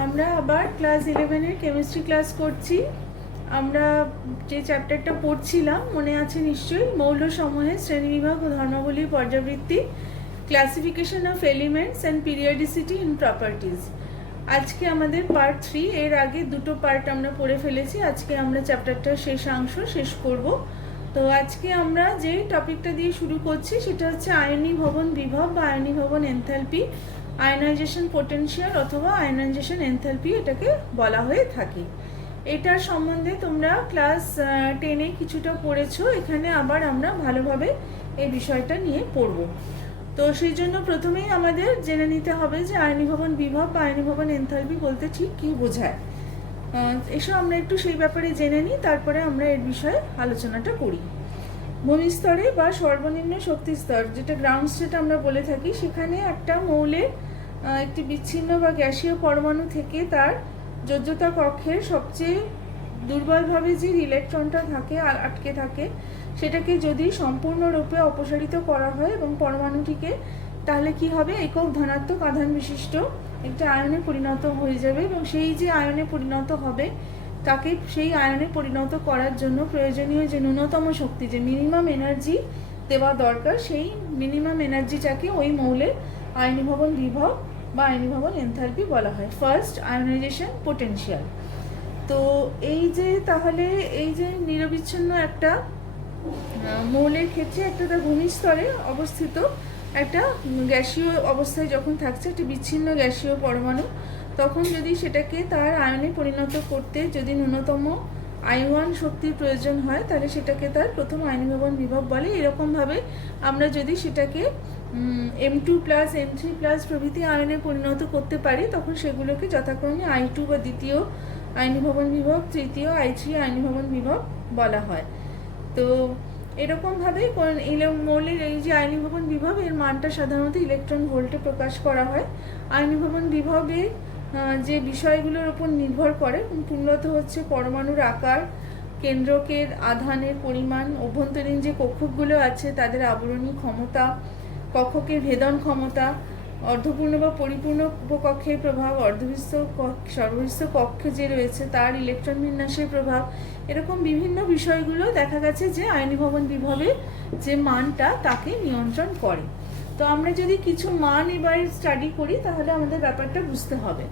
আমরা আবার class 11-এর chemistry class করছি। আমরা যে চ্যাপ্টারটা পড়ছিলাম মনে আছে নিশ্চয়ই, মৌলসমূহের শ্রেণীবিভাগ ও ধর্মাবলীর পর্যাবৃত্তি, classification of elements and periodicity in properties. আজকে আমাদের পার্ট 3, এর আগে দুটো পার্ট আমরা পড়ে ফেলেছি। আজকে আমরা চ্যাপ্টারটার শেষাংশ শেষ করব। তো আজকে আমরা যে টপিকটা দিয়ে শুরু করছি সেটা হচ্ছে আয়নীভবন বিভব বা আয়নীভবন এনথালপি, আয়নাইজেশন পোটেনশিয়াল অথবা আয়নাইজেশন এনথালপি এটাকে বলা হয়ে থাকে। এটার সম্বন্ধে তোমরা ক্লাস 10-এ কিছুটা পড়েছো। এখানে আবার আমরা ভালোভাবে এই বিষয়টা নিয়ে পড়ব। তো সেই জন্য প্রথমেই আমাদের জেনে নিতে হবে যে আয়নীভবন বিভব বা আয়নীভবন এনথালপি বলতে ঠিক কী বোঝায়। এসব আমরা একটু সেই ব্যাপারে জেনে নিই, তারপরে আমরা এর বিষয়ে আলোচনাটা করি। ভূমিস্তরে বা সর্বনিম্ন শক্তি স্তর, যেটা গ্রাউন্ড স্টেট আমরা বলে থাকি, সেখানে একটা মৌলের একটি বিচ্ছিন্ন বা গ্যাসীয় পরমাণু থেকে তার যোজ্যতা কক্ষের সবচেয়ে দুর্বলভাবে যে ইলেকট্রনটা থাকে আটকে থাকে, সেটাকে যদি সম্পূর্ণরূপে অপসারিত করা হয় এবং পরমাণুটিকে, তাহলে কি হবে, একক ধনাত্মক আধান বিশিষ্ট একটা আয়নে পরিণত হয়ে যাবে। এবং সেই যে আয়নে পরিণত হবে, তাকে সেই আয়নে পরিণত করার জন্য প্রয়োজনীয় যে ন্যূনতম শক্তি, যে মিনিমাম এনার্জি দেওয়া দরকার, সেই মিনিমাম এনার্জিটাকে ওই মৌলের আয়নীভবন বিভব বা আয়নীভবন এনথালপি বলা হয়, ফার্স্ট আয়নাইজেশন পোটেনশিয়াল। তো এই যে তাহলে এই যে নিরবিচ্ছিন্ন একটা মৌলের ক্ষেত্রে একটা তার ভূমিস্তরে অবস্থিত একটা গ্যাসীয় অবস্থায় যখন থাকছে একটি বিচ্ছিন্ন গ্যাসীয় পরমাণু, তখন যদি সেটাকে তার আয়নে পরিণত করতে যদি ন্যূনতম আয়ন শক্তির প্রয়োজন হয়, তাহলে সেটাকে তার প্রথম আয়নীভবন বিভব বলে। এরকমভাবে আমরা যদি সেটাকে M2+, M3+ প্রভৃতি আয়নে পরিণত করতে পারি, তখন সেগুলোকে যথাক্রমে I2 বা দ্বিতীয় আয়নীভবন বিভব, তৃতীয় I3 আয়নীভবন বিভব বলা হয়। তো এরকমভাবে মৌলের এই যে আয়নীভবন বিভব, এর মানটা সাধারণত ইলেকট্রন ভোল্টে প্রকাশ করা হয়। আয়নীভবন বিভবের যে বিষয়গুলোর উপর নির্ভর করে মূলত হচ্ছে পরমাণুর আকার, কেন্দ্রকের আধানের পরিমাণ, অভ্যন্তরীণ যে কক্ষগুলো আছে তাদের আবরণী ক্ষমতা, কক্ষকের ভেদন ক্ষমতা, অর্ধপূর্ণ বা পরিপূর্ণ উপকক্ষের প্রভাব, সর্বহিস্য কক্ষে যে রয়েছে তার ইলেকট্রন বিন্যাসের প্রভাব, এরকম বিভিন্ন বিষয়গুলো দেখা গেছে যে আয়নীভবন বিভবের যে মানটা তাকে নিয়ন্ত্রণ করে। তো আমরা যদি কিছু মান এবার স্টাডি করি, তাহলে আমাদের ব্যাপারটা বুঝতে হবে।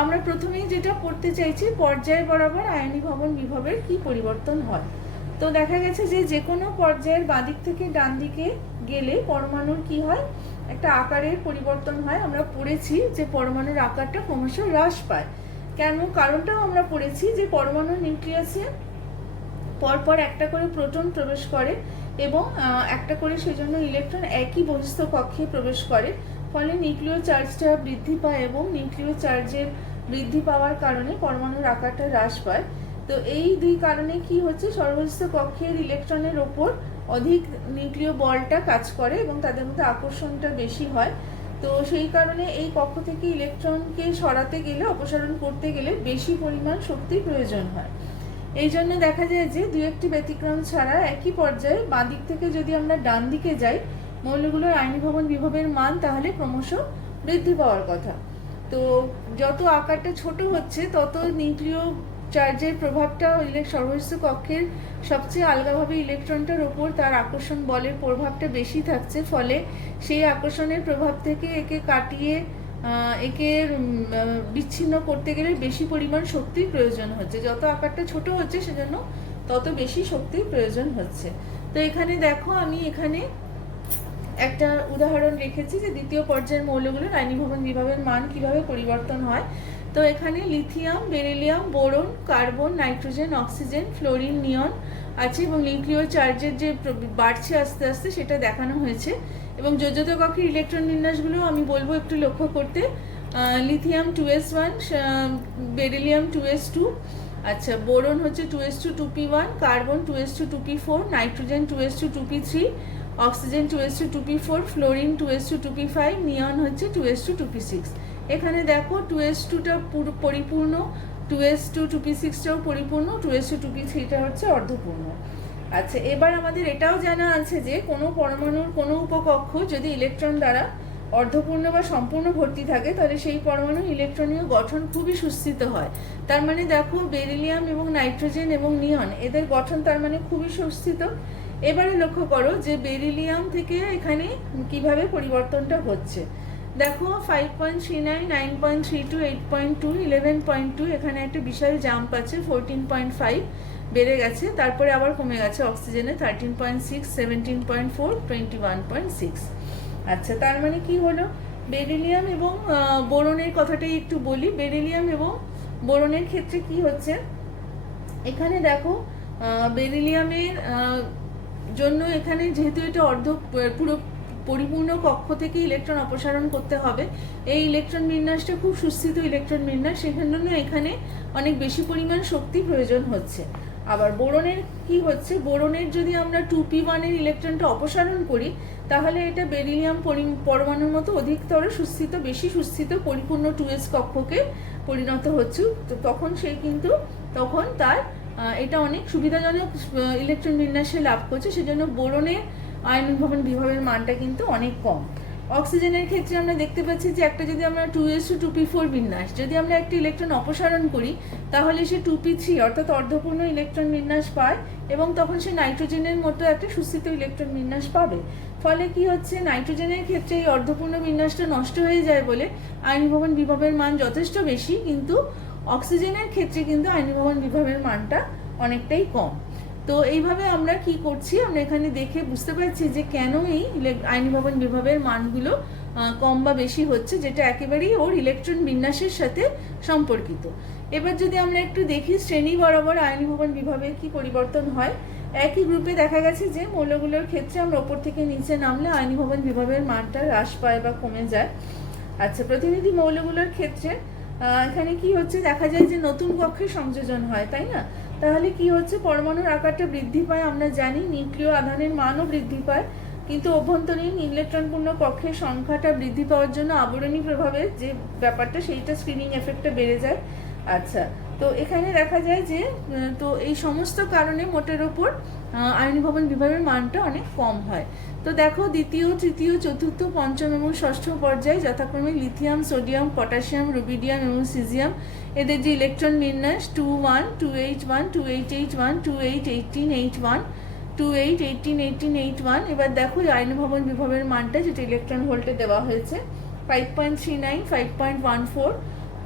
আমরা প্রথমেই যেটা পড়তে চাইছি, পর্যায় বরাবর আয়নীভবন বিভবের কি পরিবর্তন হয়। তো দেখা গেছে যে কোনো পর্যায়ের বাঁদিক থেকে ডান দিকে গেলে পরমাণুর কি হয়, একটা আকারের পরিবর্তন হয়। আমরা পড়েছি যে পরমাণুর আকারটা ক্রমশ হ্রাস পায়। কেন, কারণটাও আমরা পড়েছি যে পরমাণুর নিউক্লিয়াসে পরপর একটা করে প্রোটন প্রবেশ করে এবং একটা করে সেজন্য ইলেকট্রন একই বহিস্থ কক্ষে প্রবেশ করে, ফলে নিউক্লিয় চার্জটা বৃদ্ধি পায় এবং নিউক্লিয় চার্জের বৃদ্ধি পাওয়ার কারণে পরমাণুর আকারটা হ্রাস পায়। তো এই দুই কারণে কি হচ্ছে, সর্বহিস্য কক্ষের ইলেকট্রনের ওপর অধিক নিউক্লিয় বলটা কাজ করে এবং তাদের মধ্যে আকর্ষণটা বেশি হয়। তো সেই কারণে এই কক্ষ থেকে ইলেকট্রনকে সরাতে গেলে, অপসারণ করতে গেলে বেশি পরিমাণ শক্তির প্রয়োজন হয়। এই জন্য দেখা যায় যে দু একটি ব্যতিক্রম ছাড়া একই পর্যায়ে বাঁ দিক থেকে যদি আমরা ডান দিকে যাই, মৌলগুলোর আয়নীভবন বিভবের মান তাহলে ক্রমশ বৃদ্ধি পাওয়ার কথা। তো যত আকারটা ছোট হচ্ছে, তত নিউক্লিয় চার্জের প্রভাবটা সর্বহিস্য কক্ষের সবচেয়ে আলগাভাবে ইলেকট্রনটার ওপর তার আকর্ষণ বলের প্রভাবটা বেশি থাকছে, ফলে সেই আকর্ষণের প্রভাব থেকে একে কাটিয়ে একে বিচ্ছিন্ন করতে গেলে বেশি পরিমাণ শক্তির প্রয়োজন হচ্ছে। যত আকারটা ছোট হচ্ছে সেজন্য তত বেশি শক্তির প্রয়োজন হচ্ছে। তো এখানে দেখো, আমি এখানে একটা উদাহরণ রেখেছি যে দ্বিতীয় পর্যায়ের মৌলগুলোর আয়নীভবন বিভবের মান কিভাবে পরিবর্তন হয়। তো এখানে lithium, beryllium, boron, carbon, nitrogen, oxygen, fluorine, neon আছে এবং নিউক্লিয় চার্জের যে বাড়ছে আস্তে আস্তে সেটা দেখানো হয়েছে। এবং যোজ্যতা কক্ষের ইলেকট্রন বিন্যাসগুলো আমি বলবো একটু লক্ষ্য করতে। লিথিয়াম 2s1, বেরিলিয়াম 2s2, আচ্ছা বোরন হচ্ছে 2s2 2p1, carbon 2s2 2p4, nitrogen 2s2 2p3, oxygen 2s2 2p4, fluorine 2s2 2p5, নিয়ন হচ্ছে 2s2 2p6। এখানে দেখো 2s2টা পরিপূর্ণ, 2s2 2p6টাও পরিপূর্ণ, 2s2 2p3টা হচ্ছে অর্ধপূর্ণ। আচ্ছা, এবার আমাদের এটাও জানা আছে যে কোনো পরমাণুর কোনো উপকক্ষ যদি ইলেকট্রন দ্বারা অর্ধপূর্ণ বা সম্পূর্ণ ভর্তি থাকে তাহলে সেই পরমাণুর ইলেকট্রনীয় গঠন খুবই সুস্থিত হয়। তার মানে দেখো বেরিলিয়াম এবং নাইট্রোজেন এবং নিয়ন এদের গঠন তার মানে খুবই সুস্থিত। এবারে লক্ষ্য করো যে বেরিলিয়াম থেকে এখানে কিভাবে পরিবর্তনটা হচ্ছে। দেখো 5.39, 9.32, 8.2, 11.2 এখানে একটা বিশাল জাম্প আছে, 14.5 বেড়ে গেছে, তারপরে আবার কমে গেছে অক্সিজেনে 13.6, 17.4, 21.6। আচ্ছা, তার মানে কি হলো, বেরিলিয়াম এবং বোরনের কথাটাই একটু বলি। বেরিলিয়াম এবং বোরনের ক্ষেত্রে কি হচ্ছে, এখানে দেখো বেরিলিয়ামের জন্য এখানে যেহেতু এটা পুরো পরিপূর্ণ কক্ষ থেকে ইলেকট্রন অপসারণ করতে হবে, এই ইলেকট্রন বিন্যাসটা খুব সুস্থিত ইলেকট্রন বিন্যাস, সেজন্য এখানে অনেক বেশি পরিমাণ শক্তি প্রয়োজন হচ্ছে। আবার বোরনের কি হচ্ছে, বোরনের যদি আমরা 2p1 এর ইলেকট্রনটা অপসারণ করি তাহলে এটা বেরিলিয়াম পরমাণুর মতো অধিকতর সুস্থিত, বেশি সুস্থিত পরিপূর্ণ 2s কক্ষকে পরিণত হচ্ছে। তো তখন তার এটা অনেক সুবিধাজনক ইলেকট্রন বিন্যাসে লাভ করছে, সেজন্য বোরনের আয়নীভবন বিভবের মানটা কিন্তু অনেক কম। অক্সিজেনের ক্ষেত্রে আমরা দেখতে পাচ্ছি যে একটা যদি আমরা 2s2p4 বিন্যাস, যদি আমরা একটা ইলেকট্রন অপসারণ করি তাহলে সে 2p3 অর্থাৎ অর্ধপূর্ণ ইলেকট্রন বিন্যাস পায় এবং তখন সে নাইট্রোজেনের মতো একটা সুস্থিত ইলেকট্রন বিন্যাস পাবে। ফলে কি হচ্ছে, নাইট্রোজেনের ক্ষেত্রে এই অর্ধপূর্ণ বিন্যাসটা নষ্ট হয়ে যায় বলে আয়নীভবন বিভবের মান যথেষ্ট বেশি, কিন্তু অক্সিজেনের ক্ষেত্রে কিন্তু আয়নীভবন বিভবের মানটা অনেকটাই কম। তো এইভাবে আমরা কি করছি, আমরা এখানে দেখে বুঝতে পারছি যে কেন এই আয়নীভবন বিভবের মানগুলো কম বা বেশি হচ্ছে, যেটা একেবারেই ওর ইলেকট্রন বিন্যাসের সাথে সম্পর্কিত। এবার যদি আমরা একটু দেখি শ্রেণী বরাবর আয়নীভবন বিভবের কি পরিবর্তন হয়। একই গ্রুপে দেখা গেছে যে মৌলগুলোর ক্ষেত্রে আমরা ওপর থেকে নিচে নামলে আয়নীভবন বিভবের মানটা হ্রাস পায় বা কমে যায়। আচ্ছা, প্রতিনিধি মৌলগুলোর ক্ষেত্রে এখানে কি হচ্ছে, দেখা যায় যে নতুন কক্ষে সংযোজন হয়, তাই না? তাহলে কি হচ্ছে, পরমাণুর আকারটা বৃদ্ধি পায়, আমরা জানি নিউক্লিয় আধানের মানও বৃদ্ধি পায়, কিন্তু অভ্যন্তরীণ ইলেকট্রনপূর্ণ কক্ষের সংখ্যাটা বৃদ্ধি পাওয়ার জন্য আবরণী প্রভাবের যে ব্যাপারটা সেইটা স্ক্রিনিং এফেক্টটা বেড়ে যায়। আচ্ছা, তো এখানে দেখা যায় যে তো এই সমস্ত কারণে মোটের ওপর আয়নীভবন বিভবের মানটা অনেক কম হয়। তো দেখো দ্বিতীয়, তৃতীয়, চতুর্থ, পঞ্চম এবং ষষ্ঠ পর্যায়ে যথাক্রমে লিথিয়াম, সোডিয়াম, পটাশিয়াম, রুবিডিয়াম এবং সিজিয়াম এদের যে ইলেকট্রন বিন্যাস 2-1, 2-8-1, 2-8-8-1, 2-8-18-8-1, 2-8-18-18-8-1। এবার দেখো আয়নীভবন বিভবের মানটা যেটা ইলেকট্রন ভোল্টে দেওয়া হয়েছে 5.39, 5.14,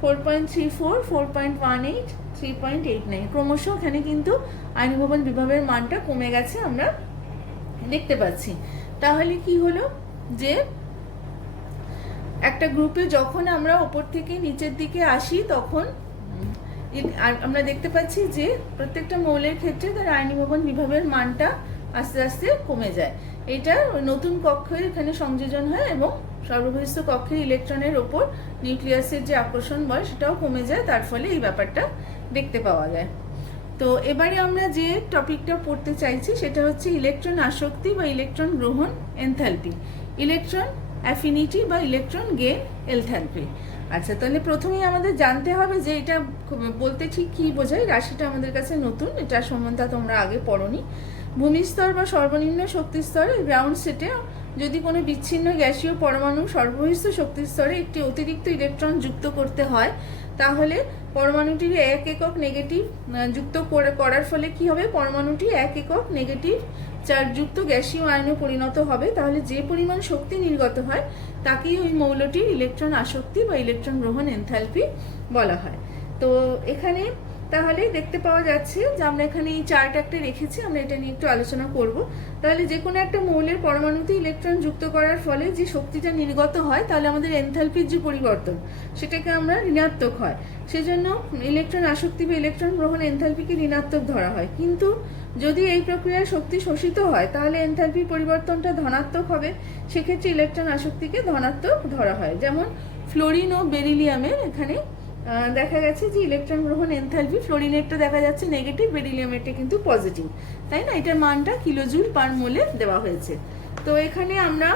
4.34, 4.18, 3.89। ক্রমশ এখানে কিন্তু আয়নীভবন বিভবের মানটা কমে গেছে আমরা দেখতে পাচ্ছি। তাহলে কি হলো যে একটা গ্রুপে যখন আমরা ওপর থেকে নিচের দিকে আসি তখন আমরা দেখতে পাচ্ছি যে প্রত্যেকটা মৌলের ক্ষেত্রে তার আয়নীভবন বিভবের মানটা আস্তে আস্তে কমে যায়। এটা নতুন কক্ষের এখানে সংযোজন হয় এবং সর্ববহিষ্ঠ কক্ষের ইলেকট্রনের ওপর নিউক্লিয়াসের যে আকর্ষণ বল সেটাও কমে যায়, তার ফলে এই ব্যাপারটা দেখতে পাওয়া যায়। তো এবারে আমরা যে টপিকটা পড়তে চাইছি সেটা হচ্ছে ইলেকট্রন আসক্তি বা ইলেকট্রন গ্রহণ এনথালপি, ইলেকট্রন অ্যাফিনিটি বা ইলেকট্রন গেইন এনথালপি। আচ্ছা, তাহলে প্রথমেই আমাদের জানতে হবে যে এটা বলতে ঠিক কী বোঝায়। রাশিটা আমাদের কাছে নতুন, এটা সম্বন্ধে তোমরা আগে পড়োনি। ভূমিস্তর বা সর্বনিম্ন শক্তি স্তরে গ্রাউন্ড সেটে যদি কোনো বিচ্ছিন্ন গ্যাসীয় পরমাণু সর্ববহিষ্ঠ শক্তি স্তরে একটি অতিরিক্ত ইলেকট্রন যুক্ত করতে হয়, তাহলে পরমাণুটির 1 একক নেগেটিভ যুক্ত করার ফলে কি হবে, পরমাণুটি 1 একক নেগেটিভ চার্জযুক্ত গ্যাসীয় আয়নে পরিণত হবে। তাহলে যে পরিমাণ শক্তি নির্গত হয় তাকেই ওই মৌলটির ইলেকট্রন আসক্তি বা ইলেকট্রন গ্রহণ এনথালপি বলা হয়। তো এখানে তাহলে দেখতে পাওয়া যাচ্ছে যে আমরা এখানে এই চার্ট একটা রেখেছি, আমরা এটা নিয়ে একটু আলোচনা করব। তাহলে যে কোনো একটা মৌলের পরমাণুতে ইলেকট্রন যুক্ত করার ফলে যে শক্তিটা নির্গত হয় তাহলে আমাদের এনথালপির যে পরিবর্তন সেটাকে আমরা ঋণাত্মক হয়, সেজন্য ইলেকট্রন আসক্তি বা ইলেকট্রন গ্রহণ এনথালপিকে ঋণাত্মক ধরা হয়। কিন্তু যদি এই প্রক্রিয়ায় শক্তি শোষিত হয় তাহলে এনথালপির পরিবর্তনটা ধনাত্মক হবে, সেক্ষেত্রে ইলেকট্রন আসক্তিকে ধনাত্মক ধরা হয়। যেমন ফ্লোরিন ও বেরিলিয়ামের এখানে দেখা গেছে যে ইলেকট্রন গ্রহণ এনথালপি ফ্লোরিনেরটা দেখা যাচ্ছে নেগেটিভ, বেরিলিয়ামেরটা কিন্তু পজিটিভ, তাই না? এটার মানটা কিলোজুল পার মোলে দেওয়া হয়েছে। তো এখানে আমরা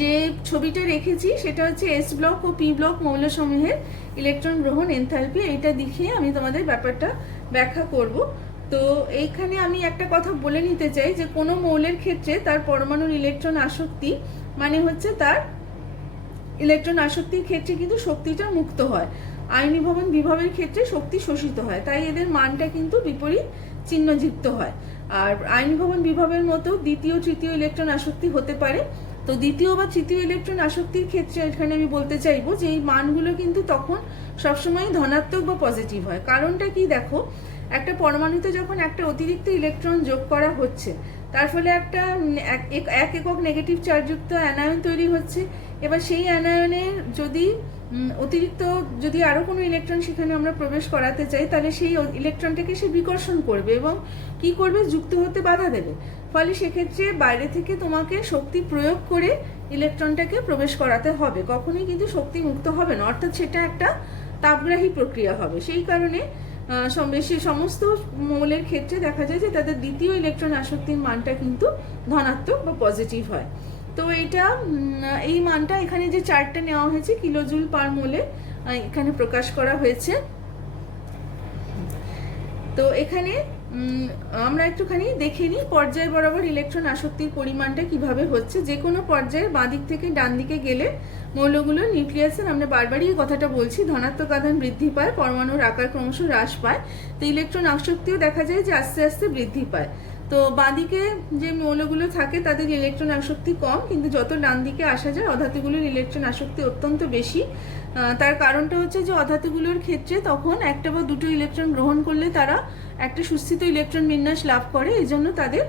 যে ছবিটা রেখেছি সেটা হচ্ছে এস ব্লক ও পি ব্লক মৌলসমূহের ইলেকট্রন গ্রহণ এনথালপি। এইটা দেখিয়ে আমি তোমাদের ব্যাপারটা ব্যাখ্যা করব। তো এইখানে আমি একটা কথা বলে নিতে চাই যে কোনো মৌলের ক্ষেত্রে তার পরমাণুর ইলেকট্রন আসক্তি মানে হচ্ছে তার ইলেকট্রন আসক্তির ক্ষেত্রে কিন্তু শক্তিটা মুক্ত হয়, আয়নীভবন বিভবের ক্ষেত্রে শক্তি শোষিত হয়, তাই এদের মানটা কিন্তু বিপরীত চিহ্নযুক্ত হয়। আর আয়নীভবন বিভবের মতো দ্বিতীয় তৃতীয় ইলেকট্রন আসক্তি হতে পারে। তো দ্বিতীয় বা তৃতীয় ইলেকট্রন আসক্তির ক্ষেত্রে এখানে আমি বলতে চাইবো যে এই মানগুলো কিন্তু তখন সবসময় ধনাত্মক বা পজিটিভ হয়। কারণটা কি দেখো, একটা পরমাণুতে যখন একটা অতিরিক্ত ইলেকট্রন যোগ করা হচ্ছে, তার ফলে একটা এক একক নেগেটিভ চার্জযুক্ত অ্যানায়ন তৈরি হচ্ছে। এবার সেই অ্যানায়নের যদি অতিরিক্ত যদি আরও কোনো ইলেকট্রন সেখানে আমরা প্রবেশ করাতে চাই, তাহলে সেই ইলেকট্রনটাকে সে বিকর্ষণ করবে এবং কি করবে, যুক্ত হতে বাধা দেবে। ফলে সেক্ষেত্রে বাইরে থেকে তোমাকে শক্তি প্রয়োগ করে ইলেকট্রনটাকে প্রবেশ করাতে হবে, কখনোই কিন্তু শক্তি মুক্ত হবে না, অর্থাৎ সেটা একটা তাপগ্রাহী প্রক্রিয়া হবে। সেই কারণে বেশি সমস্ত মৌলের ক্ষেত্রে দেখা যায় যে তাদের দ্বিতীয় ইলেকট্রন আসক্তির মানটা কিন্তু ধনাত্মক বা পজিটিভ হয়। তো এটা এই মানটা এখানে যে চার্টটা নেওয়া হয়েছে কিলোজুল পার মোলে এখানে প্রকাশ করা হয়েছে। তো এখানে আমরা একটুখানি দেখে নিই পর্যায় বরাবর ইলেকট্রন আসক্তির পরিমাণটা কিভাবে হচ্ছে। যে কোনো পর্যায়ে বাঁ দিক থেকে ডান দিকে গেলে মৌলগুলোর নিউক্লিয়াসের, আমরা বারবারই এই কথাটা বলছি, ধনাত্মক আধান বৃদ্ধি পায়, পরমাণুর আকার ক্রমশ হ্রাস পায়। তো ইলেকট্রন আসক্তিও দেখা যায় যে আস্তে আস্তে বৃদ্ধি পায়। তো বাঁদিকে যে মৌলগুলো থাকে তাদের ইলেকট্রন আসক্তি কম, কিন্তু যত ডান দিকে আসা যায় অধাতুগুলোর ইলেকট্রন আসক্তি অত্যন্ত বেশি। তার কারণটা হচ্ছে যে অধাতুগুলোর ক্ষেত্রে তখন একটা বা দুটো ইলেকট্রন গ্রহণ করলে তারা একটা সুস্থিত ইলেকট্রন বিন্যাস লাভ করে, এই জন্য তাদের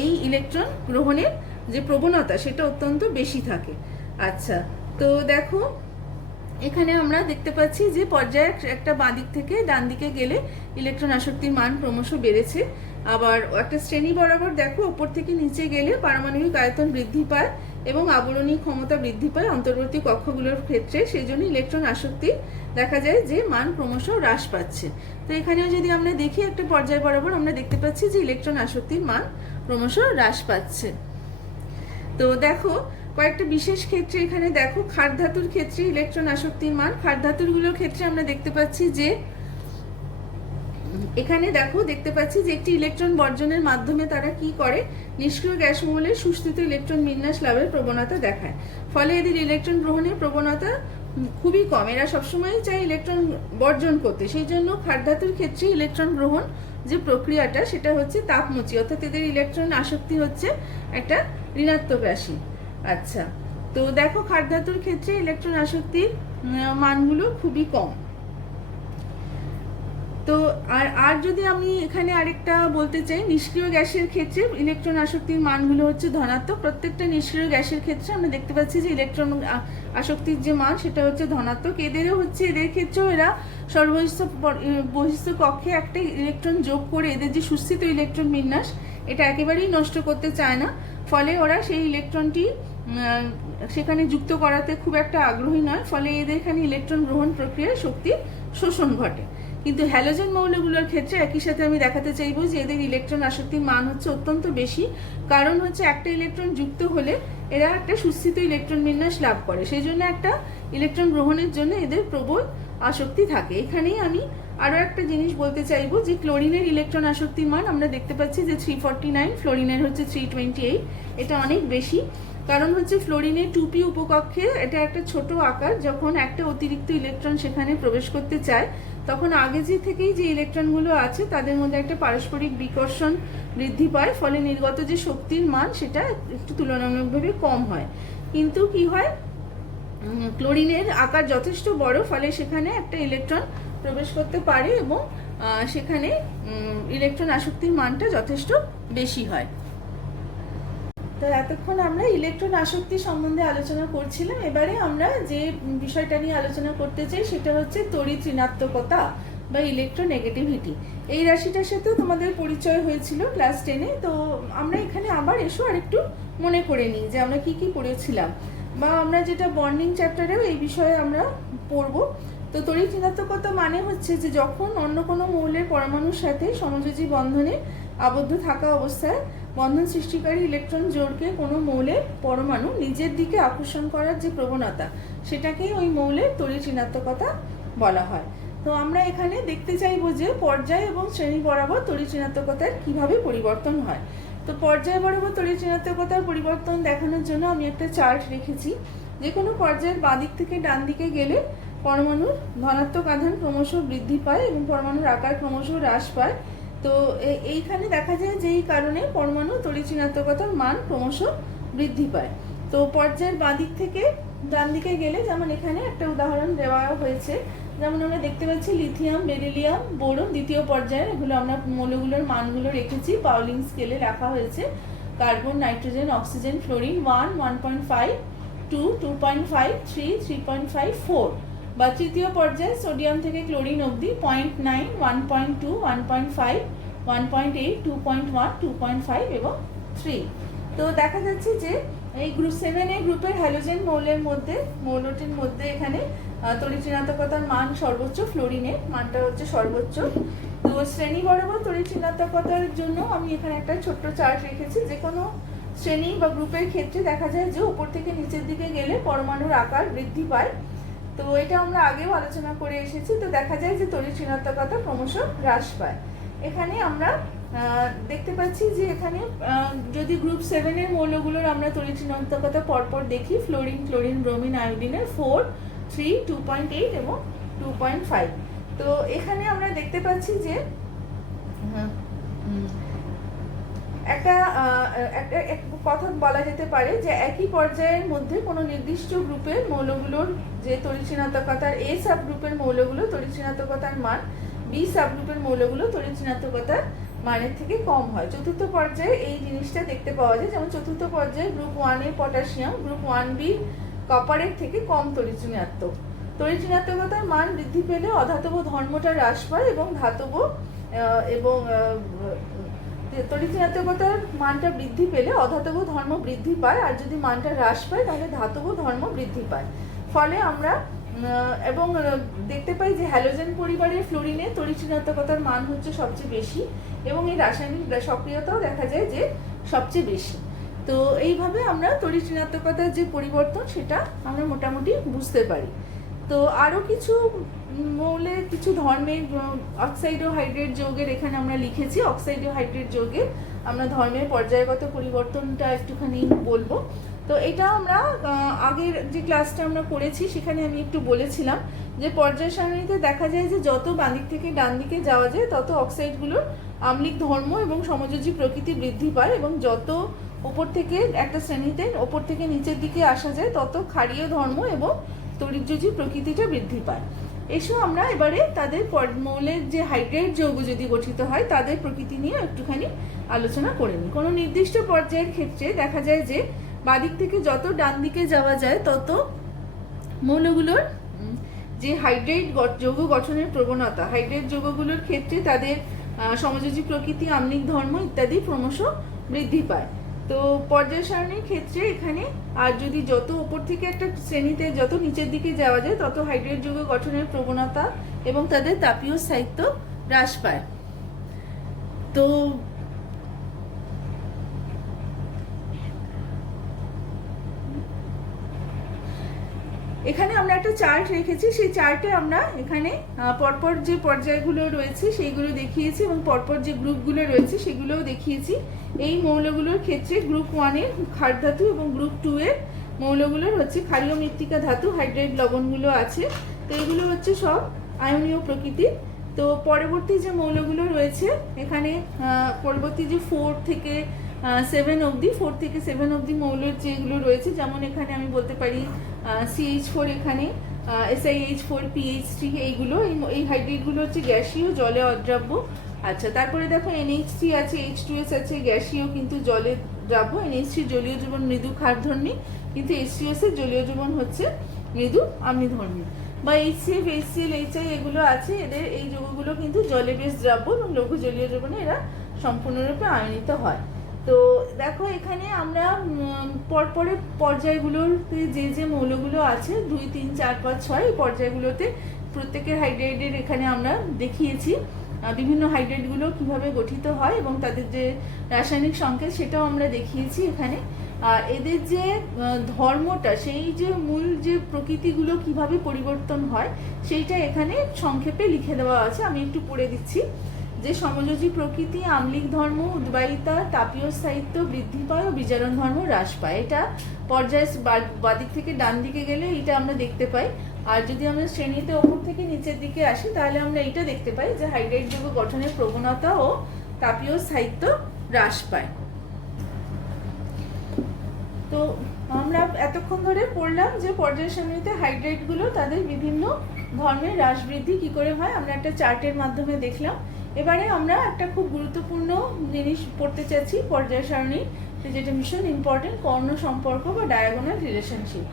এই ইলেকট্রন গ্রহণের যে প্রবণতা সেটা অত্যন্ত বেশি থাকে। আচ্ছা, তো দেখো এখানে আমরা দেখতে পাচ্ছি যে পর্যায়ে একটা বাঁদিক থেকে ডান দিকে গেলে ইলেকট্রন আসক্তির মান ক্রমশ বেড়েছে। আবার একটা শ্রেণী বরাবর দেখো ওপর থেকে নিচে গেলে পারমাণবিক আয়তন বৃদ্ধি পায় এবং আবরণী ক্ষমতা বৃদ্ধি পায় অন্তর্বর্তী কক্ষগুলোর ক্ষেত্রে, সেই জন্য ইলেকট্রন আসক্তি দেখা যায় যে মান ক্রমশ হ্রাস পাচ্ছে। তো এখানেও যদি আমরা দেখি একটা পর্যায় বরাবর আমরা দেখতে পাচ্ছি যে ইলেকট্রন আসক্তির মান ক্রমশ হ্রাস পাচ্ছে। তো দেখো কয়েকটা বিশেষ ক্ষেত্রে এখানে দেখো ক্ষার ধাতুর ক্ষেত্রে ইলেকট্রন আসক্তির মান, ক্ষার ধাতুগুলোর ক্ষেত্রে আমরা দেখতে পাচ্ছি যে এখানে দেখো দেখতে পাচ্ছি যে একটি ইলেকট্রন বর্জনের মাধ্যমে তারা কি করে, নিষ্ক্রিয় গ্যাস মৌলের সুস্থিত ইলেকট্রন বিন্যাস লাভের প্রবণতা দেখায়। ফলে এদের ইলেকট্রন গ্রহণের প্রবণতা খুবই কম, এরা সবসময় চায় ইলেকট্রন বর্জন করতে। সেই জন্য ক্ষার ধাতুর ক্ষেত্রে ইলেকট্রন গ্রহণ যে প্রক্রিয়াটা সেটা হচ্ছে তাপমুচি, অর্থাৎ এদের ইলেকট্রন আসক্তি হচ্ছে একটা ঋণাত্মক রাশি। আচ্ছা, তো দেখো ক্ষার ধাতুর ক্ষেত্রে ইলেকট্রন আসক্তির মানগুলো খুবই কম। তো আর যদি আমি এখানে আরেকটা বলতে চাই, নিষ্ক্রিয় গ্যাসের ক্ষেত্রে ইলেকট্রন আসক্তির মানগুলো হচ্ছে ধনাত্মক। প্রত্যেকটা নিষ্ক্রিয় গ্যাসের ক্ষেত্রে আমরা দেখতে পাচ্ছি যে ইলেকট্রন আসক্তির যে মান সেটা হচ্ছে ধনাত্মক। এদের ক্ষেত্রেও এরা বহিস্থ কক্ষে একটা ইলেকট্রন যোগ করে এদের যে সুস্থিত ইলেকট্রন বিন্যাস এটা একেবারেই নষ্ট করতে চায় না। ফলে ওরা সেই ইলেকট্রনটি সেখানে যুক্ত করাতে খুব একটা আগ্রহী নয়, ফলে এদের এখানে ইলেকট্রন গ্রহণ প্রক্রিয়ায় শক্তির শোষণ ঘটে। কিন্তু হ্যালোজেন মৌলগুলোর ক্ষেত্রে একই সাথে আমি দেখাতে চাইবো যে এদের ইলেকট্রন আসক্তির মান হচ্ছে অত্যন্ত বেশি। কারণ হচ্ছে একটা ইলেকট্রন যুক্ত হলে এরা একটা সুস্থিত ইলেকট্রন বিন্যাস লাভ করে, সেই জন্য একটা ইলেকট্রন গ্রহণের জন্য এদের প্রবল আসক্তি থাকে। এখানেই আমি আরও একটা জিনিস বলতে চাইবো যে ক্লোরিনের ইলেকট্রন আসক্তির মান আমরা দেখতে পাচ্ছি যে 349, ফ্লোরিনের হচ্ছে 328। এটা অনেক বেশি, কারণ হচ্ছে ফ্লোরিনের 2p উপকক্ষে এটা একটা ছোট আকার, যখন একটা অতিরিক্ত ইলেকট্রন সেখানে প্রবেশ করতে চায় তখন আগে থেকেই যে ইলেকট্রনগুলো আছে তাদের মধ্যে একটা পারস্পরিক বিকর্ষণ বৃদ্ধি পায়, ফলে নির্গত যে শক্তির মান সেটা একটু তুলনামূলকভাবে কম হয়। কিন্তু কি হয়, ক্লোরিনের আকার যথেষ্ট বড়, ফলে সেখানে একটা ইলেকট্রন প্রবেশ করতে পারে এবং সেখানে ইলেকট্রন আসক্তির মানটা যথেষ্ট বেশি হয়। তো এতক্ষণ আমরা ইলেকট্রন আসক্তি সম্বন্ধে আলোচনা করছিলাম। এবারে আমরা যে বিষয়টা নিয়ে আলোচনা করতে চাই সেটা হচ্ছে তড়িৎ ঋণাত্মকতা বা ইলেকট্রোনেগেটিভিটি। এই রাশিটার সাথেও তোমাদের পরিচয় হয়েছিল ক্লাস 10-এ। তো আমরা এখানে আবার এসো আর একটু মনে করে নিই যে আমরা কি কি পড়েছিলাম, বা আমরা যেটা বন্ডিং চ্যাপ্টারেও এই বিষয়ে আমরা পড়ব। তো তড়িৎ ঋণাত্মকতা মানে হচ্ছে যে যখন অন্য কোনো মৌলের পরমাণুর সাথে সমযোজী বন্ধনে আবদ্ধ থাকা অবস্থায় বন্ধন সৃষ্টিকারী ইলেকট্রন জোড়কে কোনো মৌলের পরমাণু নিজের দিকে আকর্ষণ করার যে প্রবণতা সেটাকেই ওই মৌলের তড়িৎ ঋণাত্মকতা বলা হয়। তো আমরা এখানে দেখতে চাইবো যে পর্যায় এবং শ্রেণী বরাবর তড়িৎ ঋণাত্মকতার কিভাবে পরিবর্তন হয়। তো পর্যায় বরাবর তড়িৎ ঋণাত্মকতার পরিবর্তন দেখানোর জন্য আমি একটা চার্ট রেখেছি, যে কোনো পর্যায়ের বাঁ দিক থেকে ডান দিকে গেলে পরমাণুর ধনাত্মক আধান ক্রমশ বৃদ্ধি পায় এবং পরমাণুর আকার ক্রমশ হ্রাস পায়। তো এইখানে দেখা যায় যে এই কারণে পরমাণু তড়িৎ ঋণাত্মকতার মান ক্রমশ বৃদ্ধি পায়। তো পর্যায়ের বাঁ দিক থেকে ডান দিকে গেলে যেমন এখানে একটা উদাহরণ দেওয়া হয়েছে, যেমন আমরা দেখতে পাচ্ছি লিথিয়াম, বেরিলিয়াম, বোরন দ্বিতীয় পর্যায়ে, এগুলো আমরা মৌলগুলোর মানগুলো রেখেছি, পাউলিং স্কেলে রাখা হয়েছে। Carbon, nitrogen, oxygen, fluorine 1, 1.5, 2, 2.5, 3, 3.5, 4। বা তৃতীয় পর্যায়ে সোডিয়াম থেকে ক্লোরিন অবধি 0.9, 1.2, 1.5, 1.8, 2.1, 2.5 এবং 3। তো দেখা যাচ্ছে যে এই গ্রুপ 7A গ্রুপের হ্যালোজেন মৌলটির মধ্যে এখানে তড়িৎ ঋণাত্মকতার মান সর্বোচ্চ, ফ্লোরিনের মানটা হচ্ছে সর্বোচ্চ। তো শ্রেণী বরাবর তড়িৎ ঋণাত্মকতার জন্য আমি এখানে একটা ছোট্ট চার্ট রেখেছি। যে কোনো শ্রেণী বা গ্রুপের ক্ষেত্রে দেখা যায় যে উপর থেকে নিচের দিকে গেলে পরমাণুর আকার বৃদ্ধি পায়। তো এটা আমরা আগেও আলোচনা করে এসেছি। তো দেখা যায় যে তড়িৎ ঋণাত্মকতা ক্রমশ হ্রাস পায়। এখানে আমরা দেখতে পাচ্ছি যে এখানে যদি গ্রুপ 7-এর মৌলগুলোর আমরা তড়িৎ ঋণাত্মকতা পরপর দেখি, ফ্লোরিন, ক্লোরিন, ব্রোমিন, আয়োডিনের 4, 3, 2.8 এবং 2.5। তো এখানে আমরা দেখতে পাচ্ছি যে একটা কথা বলা যেতে পারে যে একই পর্যায়ের মধ্যে কোনো নির্দিষ্ট গ্রুপের মৌলগুলোর যে তড়িৎ ঋণাত্মকতার A সাবগ্রুপের মৌলগুলো তড়িৎ ঋণাত্মকতার মান B সাবগ্রুপের মৌলগুলো তড়িৎ ঋণাত্মকতার মানের থেকে কম হয়। চতুর্থ পর্যায়ে এই জিনিসটা দেখতে পাওয়া যায়, যেমন চতুর্থ পর্যায়ে গ্রুপ 1 এর পটাশিয়াম গ্রুপ 1B কপারের থেকে কম তড়িৎ ঋণাত্মক। তড়িৎ ঋণাত্মকতার মান বৃদ্ধি পেলে অধাতব ধর্মটা হ্রাস পায় এবং ধাতব এবং তড়িৎ ঋণাত্মকতার মানটা বৃদ্ধি পেলে অধাতব ধর্ম বৃদ্ধি পায়, আর যদি মানটা হ্রাস পায় তাহলে ধাতব ধর্ম বৃদ্ধি পায়। ফলে আমরা এবং দেখতে পাই যে হ্যালোজেন পরিবারের ফ্লোরিনে তড়িৎ ঋণাত্মকতার মান হচ্ছে সবচেয়ে বেশি এবং এই রাসায়নিক সক্রিয়তাও দেখা যায় যে সবচেয়ে বেশি। তো এইভাবে আমরা তড়িৎ ঋণাত্মকতার যে পরিবর্তন সেটা আমরা মোটামুটি বুঝতে পারি। তো আরও কিছু মৌলের কিছু ধর্মের অক্সাইড ও হাইড্রেট যৌগের এখানে আমরা লিখেছি। অক্সাইড ও হাইড্রেট যৌগে আমরা ধর্মের পর্যায়গত পরিবর্তনটা একটুখানি বলবো। তো এটা আমরা আগের যে ক্লাসটা আমরা করেছি সেখানে আমি একটু বলেছিলাম যে পর্যায় সারণীতে দেখা যায় যে যত বাঁ দিক থেকে ডান দিকে যাওয়া যায় তত অক্সাইডগুলোর আম্লিক ধর্ম এবং সমযোজী প্রকৃতি বৃদ্ধি পায়, এবং যত ওপর থেকে একটা শ্রেণীতে ওপর থেকে নিচের দিকে আসা যায় তত ক্ষারীয় ধর্ম এবং তড়িৎযোজী প্রকৃতিটা বৃদ্ধি পায়। এসো আমরা এবারে তাদের মৌলের যে হাইড্রেট যৌগ যদি গঠিত হয় তাদের প্রকৃতি নিয়ে একটুখানি আলোচনা করে নিই। কোনো নির্দিষ্ট পর্যায়ের ক্ষেত্রে দেখা যায় যে বাদিক থেকে যত ডান দিকে যাওয়া যায় তত মৌলগুলোর যে হাইড্রেট যৌগ গঠনের প্রবণতা, হাইড্রেট যৌগগুলোর ক্ষেত্রে তাদের সমযোজী প্রকৃতি, আম্লিক ধর্ম ইত্যাদি ক্রমশ বৃদ্ধি পায়। তো পর্যায় সারণীর ক্ষেত্রে এখানে আর যদি যত উপর থেকে একটা শ্রেণীতে যত নিচের দিকে যাওয়া যায় তত হাইড্রেট যৌগ গঠনের প্রবণতা এবং তাদের তাপীয় স্থায়িত্ব হ্রাস পায়। তো এখানে আমরা একটা চার্ট রেখেছি, সেই চার্টে আমরা এখানে পরপর যে পর্যায়গুলো রয়েছে সেইগুলো দেখিয়েছি এবং পরপর যে গ্রুপগুলো রয়েছে সেগুলোও দেখিয়েছি। এই মৌলগুলোর ক্ষেত্রে গ্রুপ 1-এর ক্ষার ধাতু এবং গ্রুপ 2-এর মৌলগুলোর হচ্ছে ক্ষারীয় মৃত্তিকা ধাতু, হাইড্রেট লবণগুলো আছে। তো এগুলো হচ্ছে সব আয়নীয় প্রকৃতির। তো পরবর্তী যে মৌলগুলো রয়েছে এখানে পরবর্তী যে 4 থেকে 7 অবধি 4 থেকে 7 অবধি মৌলের যেগুলো রয়েছে, যেমন এখানে আমি বলতে পারি CH4, এখানে SiH4, PH3, এইগুলো এই হাইড্রেটগুলো হচ্ছে গ্যাসীয়, জলে অদ্রাব্য। আচ্ছা, তারপরে দেখো NH3 আছে, H2S আছে, গ্যাসীয় কিন্তু জলে দ্রাব্য। NH3 জলীয় জীবন মৃদু ক্ষারধর্মী, কিন্তু H2S এর জলীয় জীবন হচ্ছে মৃদু আম্লধর্মী। বা HCF, HCl, HI এগুলো আছে, এদের এই যৌগগুলো কিন্তু জলে বেশ দ্রাব্য এবং লঘু জলীয় জীবনে এরা সম্পূর্ণরূপে আয়নিত হয়। তো দেখো এখানে আমরা পরপরের পর্যায়গুলোতে যে যে মৌলগুলো আছে 2, 3, 4, 5, 6 এই পর্যায়গুলোতে প্রত্যেকের হাইড্রেটের এখানে আমরা দেখিয়েছি বিভিন্ন হাইড্রেটগুলো কিভাবে গঠিত হয় এবং তাদের যে রাসায়নিক সংকেত সেটাও আমরা দেখিয়েছি এখানে। এদের যে ধর্মটা, সেই যে মূল যে প্রকৃতিগুলো কিভাবে পরিবর্তন হয় সেইটা এখানে সংক্ষেপে লিখে দেওয়া আছে। আমি একটু পড়ে দিচ্ছি যে সমযোজী প্রকৃতি, আম্লিক ধর্ম, উদ্বায়িতা, তাপীয় স্থায়িত্ব বৃদ্ধি পায় ও বিজারণ ধর্ম হ্রাস পায়। এটা পর্যায় বাদিক থেকে ডান দিকে গেলে এটা আমরা দেখতে পাই। আর যদি আমরা শ্রেণীতে ওপর থেকে নিচের দিকে আসি তাহলে আমরা এটা দেখতে পাই যে হাইড্রাইট যৌগ গঠনের প্রবণতা ও তাপীয় স্থায়িত্ব হ্রাস পায়। তো আমরা এতক্ষণ ধরে পড়লাম যে পর্যায় সারণীতে হাইড্রাইটগুলো তাদের বিভিন্ন ধর্মের হ্রাস বৃদ্ধি কী করে হয়, আমরা একটা চার্টের মাধ্যমে দেখলাম। এবারে আমরা একটা খুব গুরুত্বপূর্ণ জিনিস পড়তে চাচ্ছি পর্যায় সারণী, যেটা ভীষণ ইম্পর্টেন্ট, কর্ণ সম্পর্ক বা ডায়াগোনাল রিলেশনশিপ।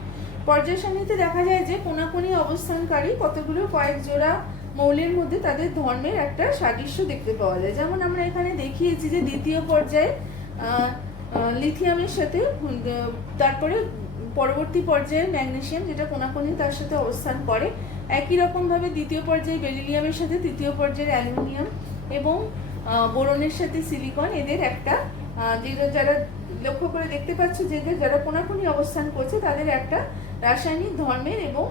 পর্যায় সারণীতে দেখা যায় যে কোনাকুনি অবস্থানকারী কতগুলো কয়েক জোড়া মৌলের মধ্যে তাদের ধর্মের একটা সাদৃশ্য দেখতে পাওয়া যায়। যেমন আমরা এখানে দেখিয়েছি যে দ্বিতীয় পর্যায়ে লিথিয়ামের সাথে, তারপরে পরবর্তী পর্যায়ে ম্যাগনেসিয়াম যেটা কোনাকুনি তার সাথে অবস্থান করে। একই রকমভাবে দ্বিতীয় পর্যায়ে বেরিলিয়ামের সাথে তৃতীয় পর্যায়ে অ্যালুমিনিয়াম এবং বোরনের সাথে সিলিকন, এদের একটা যারা লক্ষ্য করে দেখতে পাচ্ছ যে যারা কোনাকুনি অবস্থান করছে তাদের একটা রাসায়নিক ধর্মের এবং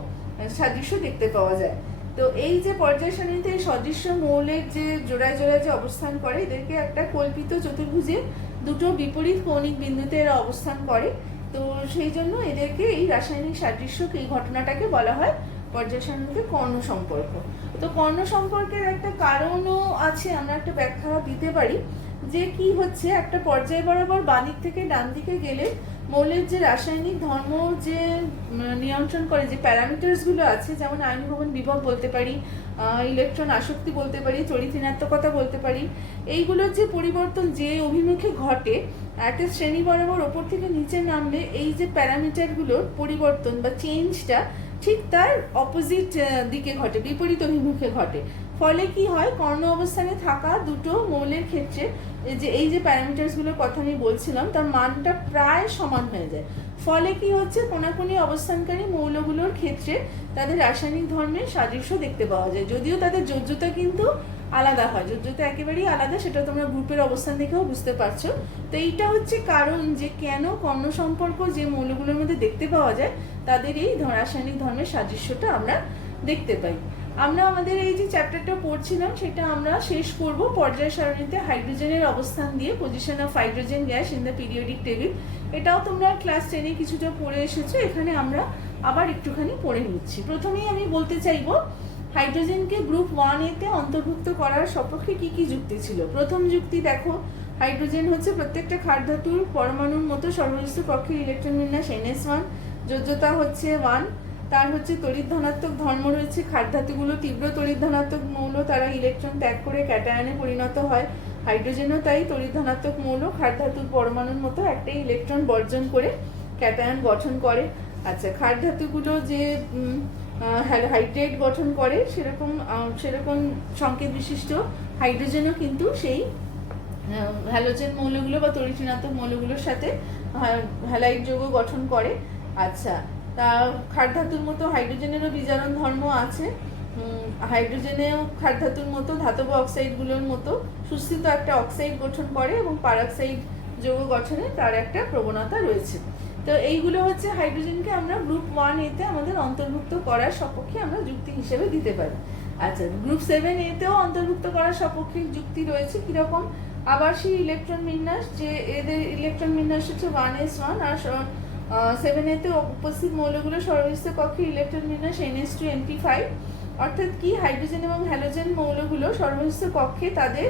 সাদৃশ্য দেখতে পাওয়া যায়। তো এই যে পর্যায় সারণীতে সদৃশ্য মৌলের যে জোড়ায় জোড়ায় যে অবস্থান করে এদেরকে একটা কল্পিত চতুর্ভুজে দুটো বিপরীত কৌণিক বিন্দুতে এরা অবস্থান করে। তো সেই জন্য এদেরকে এই রাসায়নিক সাদৃশ্য, এই ঘটনাটাকে বলা হয় পর্যায় সারণীতে কর্ণ সম্পর্ক। তো কর্ণ সম্পর্কের একটা কারণও আছে, আমরা একটা ব্যাখ্যা দিতে পারি যে কি হচ্ছে, একটা পর্যায় বরাবর বাদিক থেকে ডান দিকে গেলে মৌলের যে রাসায়নিক ধর্ম যে নিয়ন্ত্রণ করে যে প্যারামিটার্সগুলো আছে, যেমন আয়নীভবন বিভব বলতে পারি, ইলেকট্রন আসক্তি বলতে পারি, তড়িৎ ঋণাত্মকতা বলতে পারি, এইগুলোর যে পরিবর্তন যে অভিমুখে ঘটে একটা শ্রেণী বরাবর ওপর থেকে নিচে নামলে এই যে প্যারামিটারগুলোর পরিবর্তন বা চেঞ্জটা ঠিক তার অপোজিট দিকে ঘটে, বিপরীত অভিমুখে ঘটে। ফলে কি হয়, কর্ণ অবস্থানে থাকা দুটো মৌলের ক্ষেত্রে এই যে প্যারামিটারসগুলোর কথা আমি বলছিলাম তার মানটা প্রায় সমান হয়ে যায়। ফলে কি হচ্ছে, কোনাকুনি অবস্থানকারী মৌলগুলোর ক্ষেত্রে তাদের রাসায়নিক ধর্মের সাদৃশ্য দেখতে পাওয়া যায়, যদিও তাদের যোজ্যতা কিন্তু আলাদা হয়, যোজ্যতা একেবারেই আলাদা, সেটা তোমরা গ্রুপের অবস্থান দেখেও বুঝতে পারছো। তো এইটা হচ্ছে কারণ যে কেন কর্ণ সম্পর্ক যে মৌলগুলোর মধ্যে দেখতে পাওয়া যায় তাদের এই রাসায়নিক ধর্মের সাদৃশ্যটা আমরা দেখতে পাই। আমরা আমাদের এই যে চ্যাপ্টারটা পড়ছিলাম সেটা আমরা শেষ করব পর্যায় সারণীতে হাইড্রোজেনের অবস্থান দিয়ে, position of hydrogen gas in the periodic table. এটাও তোমরা ক্লাস 10-এ কিছুটা পড়ে এসেছো, এখানে আমরা আবার একটুখানি পড়ে নিচ্ছি। প্রথমেই আমি বলতে চাইবো হাইড্রোজেনকে গ্রুপ 1A-তে অন্তর্ভুক্ত করার সপক্ষে কি কি যুক্তি ছিল। প্রথম যুক্তি দেখো, হাইড্রোজেন হচ্ছে প্রত্যেকটা ক্ষার ধাতুর পরমাণুর মতো সর্বনিষ্ঠ কক্ষের ইলেকট্রন বিন্যাস NS1, যোজ্যতা হচ্ছে 1, তার হচ্ছে তড়িৎ ধনাত্মক ধর্ম রয়েছে। ক্ষার ধাতুগুলো তীব্র তড়িৎ ধনাত্মক মৌল, তারা ইলেকট্রন ত্যাগ করে ক্যাটায়নে পরিণত হয়। হাইড্রোজেনও তাই তড়িৎ ধনাত্মক মৌল, ক্ষার ধাতুর পরমাণুর মতো একটাই ইলেকট্রন বর্জন করে ক্যাটায়ন গঠন করে। আচ্ছা, ক্ষার ধাতুগুলো যে হাইড্রেট গঠন করে সেরকম সংকেত বিশিষ্ট হাইড্রোজেনও কিন্তু সেই হ্যালোজেন মৌলগুলো বা তড়িৎ ঋণাত্মক মৌলগুলোর সাথে হ্যালাইড যৌগ গঠন করে। আচ্ছা, তা ক্ষার ধাতুর মতো হাইড্রোজেনেরও বিজারণ ধর্ম আছে। হাইড্রোজেনেও ক্ষার ধাতুর মতো ধাতব অক্সাইডগুলোর মতো সুস্থিত একটা অক্সাইড গঠন করে এবং পারঅক্সাইড যৌগ গঠনে তার একটা প্রবণতা রয়েছে। তো এইগুলো হচ্ছে হাইড্রোজেনকে আমরা গ্রুপ 1A-তে আমাদের অন্তর্ভুক্ত করার সপক্ষে আমরা যুক্তি হিসেবে দিতে পারি। আচ্ছা, গ্রুপ 7A-তেও অন্তর্ভুক্ত করার সপক্ষে যুক্তি রয়েছে কিরকম, আবার সেই ইলেকট্রন বিন্যাস, যে এদের ইলেকট্রন বিন্যাস হচ্ছে 1s1, আর 7A-তে উপস্থিত মৌলগুলো সর্বনিষ্ঠ কক্ষের ইলেকট্রন বিন্যাস NS2np5। অর্থাৎ কি, হাইড্রোজেন এবং হ্যালোজেন মৌলগুলো সর্বনিষ্ঠ কক্ষে তাদের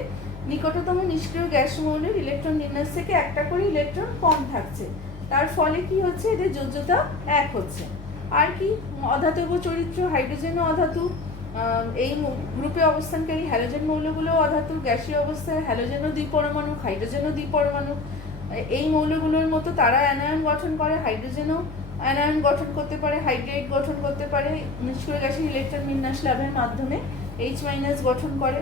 নিকটতম নিষ্ক্রিয় গ্যাস মৌলের ইলেকট্রন বিন্যাস থেকে একটা করে ইলেকট্রন কম থাকছে, তার ফলে কি হচ্ছে, এদের যোজ্যতা 1 হচ্ছে। আর কি, অধাতব চরিত্র, হাইড্রোজেনও অধাতু, এই গ্রুপে অবস্থানকারী হ্যালোজেন মৌলগুলো অধাতু, গ্যাসীয় অবস্থায় হ্যালোজেনও দ্বিপরমাণু, হাইড্রোজেনও দ্বিপরমাণু। এই মৌলগুলোর মতো তারা অ্যানায়ন গঠন করে, হাইড্রোজেনও অ্যানায়ন গঠন করতে পারে, হাইড্রেট গঠন করতে পারে নিষ্ক্রিয় গ্যাসের ইলেকট্রন বিন্যাস লাভের মাধ্যমে, H- গঠন করে।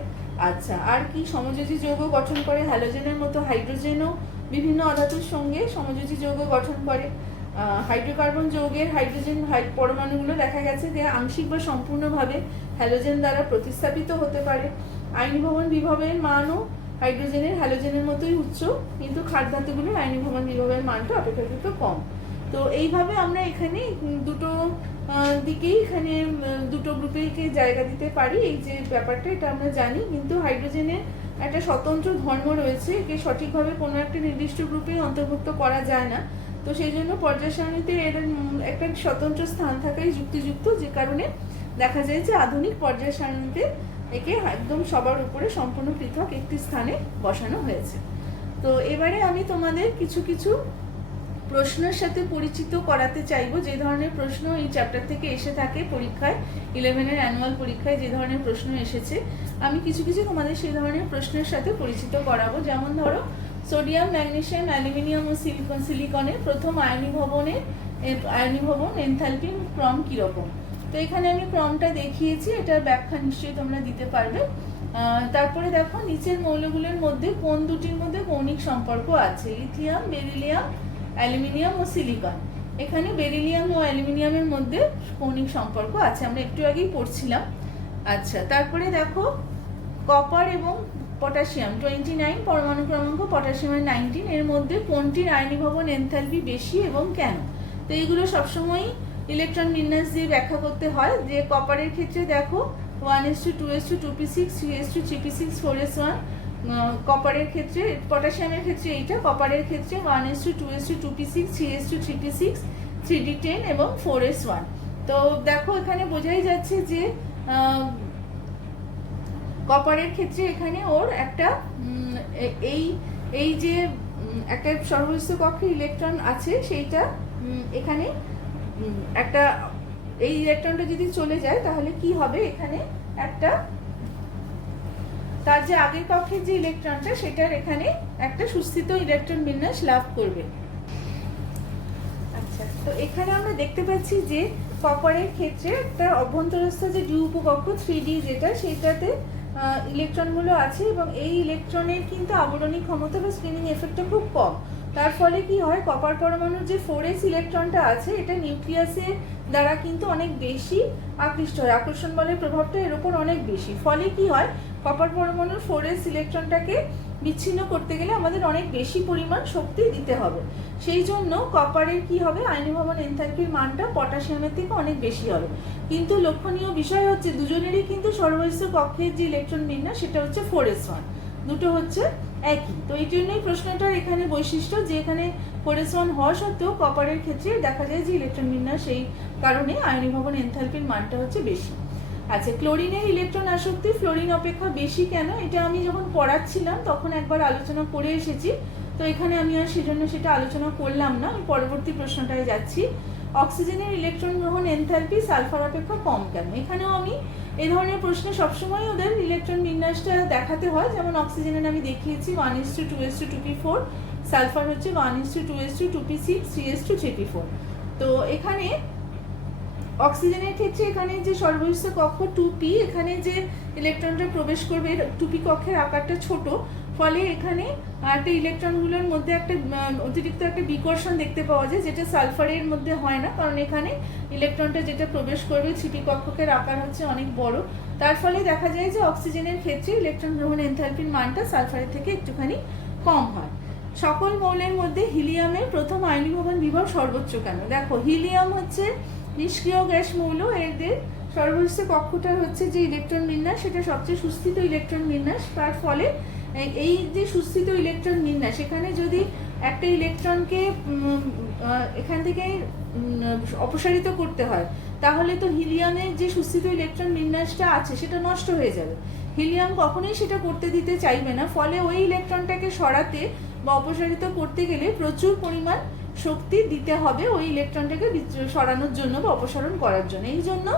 আচ্ছা, আর কি, সমযোজী যৌগ গঠন করে, হ্যালোজেনের মতো হাইড্রোজেনও বিভিন্ন অধাতুর সঙ্গে সমযোজী যৌগ গঠন করে। হাইড্রোকার্বন যৌগের হাইড্রোজেন পরমাণুগুলো দেখা গেছে যে আংশিক বা সম্পূর্ণভাবে হ্যালোজেন দ্বারা প্রতিস্থাপিত হতে পারে। আয়নীভবন বিভবের মানও হাইড্রোজেনের হ্যালোজেনের মতোই উচ্চ, কিন্তু ক্ষার ধাতুগুলোর আয়নীভবন বিভবের মানটা অপেক্ষাকৃত কম। তো এইভাবে আমরা এখানে দুটো দিকেই এখানে দুটো গ্রুপেকে জায়গা দিতে পারি। এই যে ব্যাপারটা এটা আমরা জানি, কিন্তু হাইড্রোজেনের একটা স্বতন্ত্র ধর্ম রয়েছে, একে সঠিকভাবে কোনো একটা নির্দিষ্ট গ্রুপে অন্তর্ভুক্ত করা যায় না। তো সেই জন্য পর্যায় সারণীতে এর একটা স্বতন্ত্র স্থান থাকাই যুক্তিযুক্ত, যে কারণে দেখা যায় যে আধুনিক পর্যায় সারণীতে একে একদম সবার উপরে সম্পূর্ণ পৃথক একটি স্থানে বসানো হয়েছে। তো এবারে আমি তোমাদের কিছু কিছু প্রশ্নের সাথে পরিচিত করাতে চাইবো, যে ধরনের প্রশ্ন এই চ্যাপ্টার থেকে এসে থাকে পরীক্ষায়, 11-এর অ্যানুয়াল পরীক্ষায় যে ধরনের প্রশ্ন এসেছে, আমি কিছু কিছু তোমাদের সেই ধরনের প্রশ্নের সাথে পরিচিত করাবো। যেমন ধরো, সোডিয়াম, ম্যাগনেসিয়াম, অ্যালুমিনিয়াম ও সিলিকনের প্রথম আয়নীভবন এনথালপি ক্রম কীরকম। তো এখানে আমি ক্রমটা দেখিয়েছি, এটার ব্যাখ্যা নিশ্চয়ই তোমরা দিতে পারবে। তারপরে দেখো, নিচের মৌলগুলোর মধ্যে কোন দুটির মধ্যে কৌণিক সম্পর্ক আছে? লিথিয়াম, বেরিলিয়াম, অ্যালুমিনিয়াম ও সিলিকন। এখানে বেরিলিয়াম ও অ্যালুমিনিয়ামের মধ্যে কৌণিক সম্পর্ক আছে, আমরা একটু আগেই পড়ছিলাম। আচ্ছা, তারপরে দেখো, কপার এবং পটাশিয়াম 29 পরমাণু ক্রমাঙ্ক, পটাশিয়ামের 19, এর মধ্যে কোনটির আয়নীভবন এনথালপি বেশি এবং কেন? তো এইগুলো সবসময়ই ইলেকট্রন বিন্যাস দিয়ে ব্যাখ্যা করতে হয়। যে কপারের ক্ষেত্রে দেখো 1:2:2:2, 2p6, 3:2, 3p6, 4s1। কপারের ক্ষেত্রে, পটাশিয়ামের ক্ষেত্রে এইটা, কপারের ক্ষেত্রে 1:2:2:2, 2p6, 3:2, 3p6, 3d10 এবং 4s1। তো দেখো এখানে বোঝাই যাচ্ছে যে কপারের ক্ষেত্রে এখানে ওর একটা এই যে একটা সর্বস্থ কক্ষে ইলেকট্রন আছে, সেইটা এখানে একটা, এই ইলেকট্রনটা যদি চলে যায় তাহলে কি হবে, এখানে একটা তার যে আগের কক্ষের যে ইলেকট্রনটা, সেটার এখানে একটা সুস্থিত ইলেকট্রন বিন্যাস লাভ করবে। আচ্ছা, তো এখানে আমরা দেখতে পাচ্ছি যে কপারের ক্ষেত্রে একটা অভ্যন্তরস্থ যে ডি উপকক্ষ 3D যেটা, সেটাতে ইলেকট্রনগুলো আছে, এবং এই ইলেকট্রনের কিন্তু আবরণী ক্ষমতা বা স্ক্রিনিং এফেক্টটা খুব কম। তার ফলে কি হয়, কপার পরমাণুর যে 4s ইলেকট্রনটা আছে, এটা নিউক্লিয়াসের দ্বারা কিন্তু অনেক বেশি আকৃষ্ট হয়, আকর্ষণ বলের প্রভাবটা এর উপর অনেক বেশি। ফলে কি হয়, কপার পরমাণুর 4s ইলেকট্রনটাকে বিচ্ছিন্ন করতে গেলে আমাদের অনেক বেশি পরিমাণ শক্তি দিতে হবে। সেই জন্য কপারের কি হবে, আয়নীভবন এনথালপির মানটা পটাশিয়ামের থেকে অনেক বেশি হবে। কিন্তু লক্ষণীয় বিষয় হচ্ছে দুজনেরই কিন্তু সর্বস্থ কক্ষের যে ইলেকট্রন বিন্যাস, সেটা হচ্ছে 4s1, দুটো হচ্ছে একই। তো এই জন্যই প্রশ্নটার এখানে বৈশিষ্ট্য, যে এখানে 4s1 হওয়া সত্ত্বেও কপারের ক্ষেত্রে দেখা যায় যে ইলেকট্রন বিন্যাস, সেই কারণে আয়নীভবন এনথালপির মানটা হচ্ছে বেশি। আচ্ছা, ক্লোরিনের ইলেকট্রন আসক্তি ফ্লোরিন অপেক্ষা বেশি কেন? এটা আমি যখন পড়াচ্ছিলাম তখন একবার আলোচনা করে এসেছি, তো এখানে আমি আর সেজন্য সেটা আলোচনা করলাম না, আমি পরবর্তী প্রশ্নটায় যাচ্ছি। অক্সিজেনের ইলেকট্রন গ্রহণ এনথালপি সালফার অপেক্ষা কম কেন? এখানেও আমি এই ধরনের প্রশ্নে সবসময় ওদের ইলেকট্রন বিন্যাসটা দেখাতে হয়। যেমন অক্সিজেনের আমি দেখিয়েছি 1:2:2:2, 2p4, সালফার হচ্ছে 1:2:2:2, 2p6, 3:2, 3p4। তো এখানে অক্সিজেনের ক্ষেত্রে এখানে যে সর্বস্থ কক্ষ 2p, এখানে যে ইলেকট্রনটা প্রবেশ করবে, 2p কক্ষের আকারটা ছোট, ফলে এখানে একটা ইলেকট্রনগুলোর মধ্যে একটা অতিরিক্ত একটা বিকর্ষণ দেখতে পাওয়া যায়, যেটা সালফারের মধ্যে হয় না, কারণ এখানে ইলেকট্রনটা যেটা প্রবেশ করবে 3p কক্ষকের আকার হচ্ছে অনেক বড়। তার ফলে দেখা যায় যে অক্সিজেনের ক্ষেত্রে ইলেকট্রন গ্রহণ এনথালপির মানটা সালফারের থেকে একটুখানি কম হয়। সকল মৌলের মধ্যে হিলিয়ামের প্রথম আয়নীভবন বিভব সর্বোচ্চ কেন? দেখো, হিলিয়াম হচ্ছে নিষ্ক্রিয় গ্যাস মৌল, এদের সর্বস্থ কক্ষটা হচ্ছে যে ইলেকট্রন বিন্যাস, সেটা সবচেয়ে সুস্থিত ইলেকট্রন বিন্যাস। তার ফলে এই যে সুস্থিত ইলেকট্রন বিন্যাস, এখানে যদি একটা ইলেকট্রনকে এখান থেকে অপসারিত করতে হয়, তাহলে তো হিলিয়ামের যে সুস্থিত ইলেকট্রন বিন্যাসটা আছে সেটা নষ্ট হয়ে যাবে। হিলিয়াম কখনোই সেটা করতে দিতে চাইবে না, ফলে ওই ইলেকট্রনটাকে সরাতে বা অপসারিত করতে গেলে প্রচুর পরিমাণ শক্তি দিতে হবে ওই ইলেকট্রনটাকে সরানোর জন্য বা অপসারণ করার জন্য। এই জন্য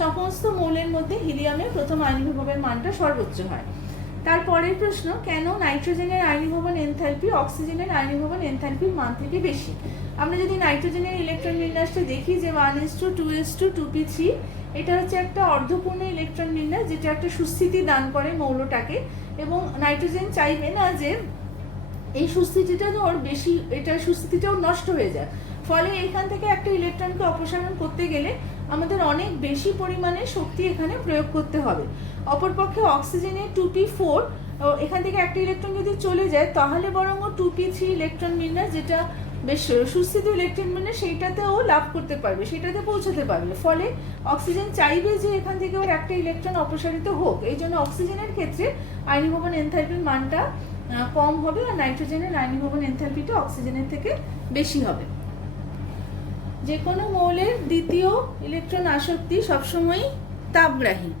সমস্ত মৌলের মধ্যে হিলিয়ামের প্রথম আয়নীভবনের মানটা সর্বোচ্চ হয়। তারপরের প্রশ্ন, কেন নাইট্রোজেনের আয়নীভবন এনথালপি অক্সিজেনের আয়নীভবন এনথালপির মান থেকে বেশি? আমরা যদি নাইট্রোজেনের ইলেকট্রন বিন্যাসটা দেখি, যে 1:2:2, 2p3, এটা হচ্ছে একটা অর্ধপূর্ণ ইলেকট্রন বিন্যাস, যেটা একটা সুস্থিতি দান করে মৌলটাকে, এবং নাইট্রোজেন চাইবে না যে এই সুস্থিতিটা ওর বেশি, এটা সুস্থিতিটাও নষ্ট হয়ে যায়। ফলে এখান থেকে একটা ইলেকট্রনকে অপসারণ করতে গেলে আমাদের অনেক বেশি পরিমাণে শক্তি এখানে প্রয়োগ করতে হবে। অপরপক্ষে অক্সিজেনের 2p4, এখান থেকে একটা ইলেকট্রন যদি চলে যায়, তাহলে বরং 2p3 ইলেকট্রন বিন্যাস, যেটা বেশ সুস্থিত ইলেকট্রন মানে সেইটাতেও লাভ করতে পারবে, সেটাতে পৌঁছাতে পারবে। ফলে অক্সিজেন চাইবে যে এখান থেকে ওর একটা ইলেকট্রন অপসারিত হোক। এই জন্য অক্সিজেনের ক্ষেত্রে আয়নীভবন এনথালপির মানটা কম হবে, আর নাইট্রোজেনের আয়নীভবন এনথালপিটা অক্সিজেনের থেকে বেশি হবে। যে কোনো মৌলের দ্বিতীয় ইলেকট্রন আসক্তি সবসময় তাপগ্রাহী।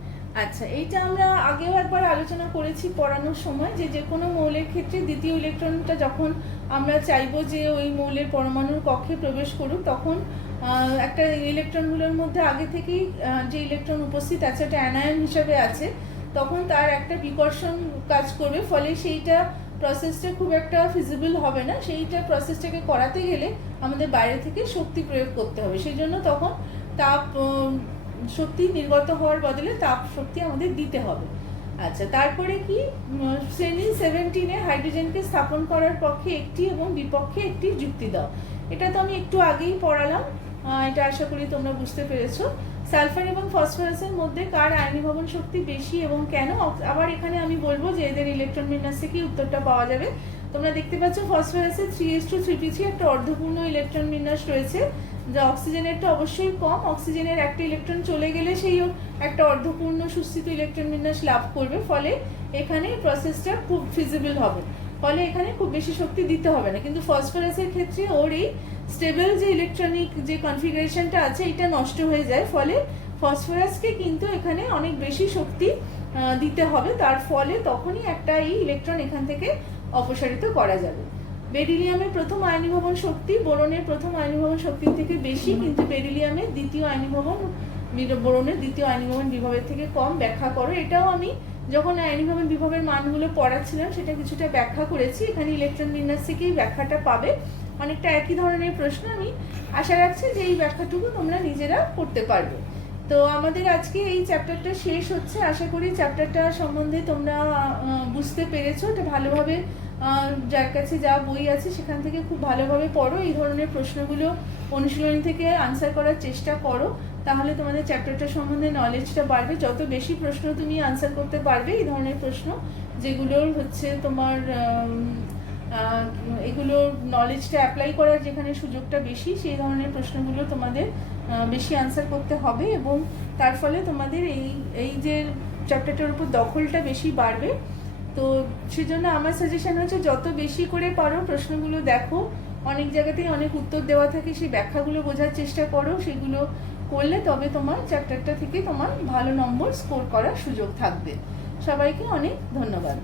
আচ্ছা, এইটা আমরা আগেও একবার আলোচনা করেছি পড়ানোর সময়, যে যে কোনো মৌলের ক্ষেত্রে দ্বিতীয় ইলেকট্রনটা যখন আমরা চাইবো যে ওই মৌলের পরমাণুর কক্ষে প্রবেশ করুক, তখন একটা ইলেকট্রনগুলোর মধ্যে আগে থেকেই যে ইলেকট্রন উপস্থিত আছে ওটা অ্যানায়ন হিসাবে আছে, তখন তার একটা বিকর্ষণ কাজ করবে। ফলে সেইটা প্রসেসটা খুব একটা ফিজিবল হবে না। সেইটা প্রসেসটাকে করাতে গেলে আমাদের বাইরে থেকে শক্তি প্রয়োগ করতে হবে। সেই জন্য তখন তাপ শক্তি নির্গত হওয়ার বদলে তাপ শক্তি আমাদের দিতে হবে। আচ্ছা, তারপরে কি শ্রেণী 17-এ হাইড্রোজেনকে স্থাপন করার পক্ষে একটি এবং বিপক্ষে একটি যুক্তি দাও। এটা তো আমি একটু আগেই পড়ালাম, এটা আশা করি তোমরা বুঝতে পেরেছো। সালফার এবং ফসফরাসের মধ্যে কার আয়নীভবন শক্তি বেশি এবং কেন? আবার এখানে আমি বলবো যে এদের ইলেকট্রন বিন্যাস থেকে উত্তরটা পাওয়া যাবে। তোমরা দেখতে পাচ্ছ ফসফরাসে 3:3p3 একটা অর্ধপূর্ণ ইলেকট্রন বিন্যাস রয়েছে, যা অক্সিজেনেরটা অবশ্যই কম। অক্সিজেনের একটা ইলেকট্রন চলে গেলে সেই একটা অর্ধপূর্ণ সুস্থিত ইলেকট্রন বিন্যাস লাভ করবে। ফলে এখানে প্রসেসটা খুব ফিজিবল হবে, ফলে এখানে খুব বেশি শক্তি দিতে হবে না। কিন্তু ফসফরাসের ক্ষেত্রে ওর এই স্টেবল যে ইলেকট্রনিক যে কনফিগারেশনটা আছে এটা নষ্ট হয়ে যায়। ফলে ফসফরাসকে কিন্তু এখানে অনেক বেশি শক্তি দিতে হবে, তার ফলে তখনই একটা এই ইলেকট্রন এখান থেকে অপসারিত করা যাবে। বেরিলিয়ামের প্রথম আয়নীভবন শক্তি বোরনের প্রথম আয়নীভবন শক্তির থেকে বেশি, কিন্তু বেরিলিয়ামের দ্বিতীয় আয়নীভবন বোরনের দ্বিতীয় আয়নীভবন বিভবের থেকে কম। ব্যাখ্যা করো। এটাও আমি যখন আয়নীভবন বিভবের মানগুলো পড়াচ্ছিলাম সেটা কিছুটা ব্যাখ্যা করেছি। এখানে ইলেকট্রন বিন্যাস থেকেই ব্যাখ্যাটা পাবে। অনেকটা একই ধরনের প্রশ্ন। আমি আশা রাখছি যে এই ব্যাখ্যাটুকু তোমরা নিজেরা করতে পারবে। তো আমাদের আজকে এই চ্যাপ্টারটা শেষ হচ্ছে। আশা করি চ্যাপ্টারটা সম্বন্ধে তোমরা বুঝতে পেরেছো। এটা ভালোভাবে যার কাছে যা বই আছে সেখান থেকে খুব ভালোভাবে পড়ো। এই ধরনের প্রশ্নগুলো অনুশীলনী থেকে আনসার করার চেষ্টা করো, তাহলে তোমাদের চ্যাপ্টারটা সম্বন্ধে নলেজটা বাড়বে। যত বেশি প্রশ্ন তুমি আনসার করতে পারবে এই ধরনের প্রশ্ন, যেগুলোর হচ্ছে তোমার এগুলোর নলেজটা অ্যাপ্লাই করার যেখানে সুযোগটা বেশি, সেই ধরনের প্রশ্নগুলো তোমাদের বেশি আনসার করতে হবে, এবং তার ফলে তোমাদের এই যে চ্যাপ্টারটার উপর দখলটা বেশি বাড়বে। তো সেজন্য আমার সাজেশন হচ্ছে যত বেশি করে পারো প্রশ্নগুলো দেখো, অনেক জায়গাতেই অনেক উত্তর দেওয়া থাকে, সেই ব্যাখ্যাগুলো বোঝার চেষ্টা করো। সেগুলো করলে তবে তোমার চ্যাপ্টারটা থেকে তোমার ভালো নম্বর স্কোর করার সুযোগ থাকবে। সবাইকে অনেক ধন্যবাদ।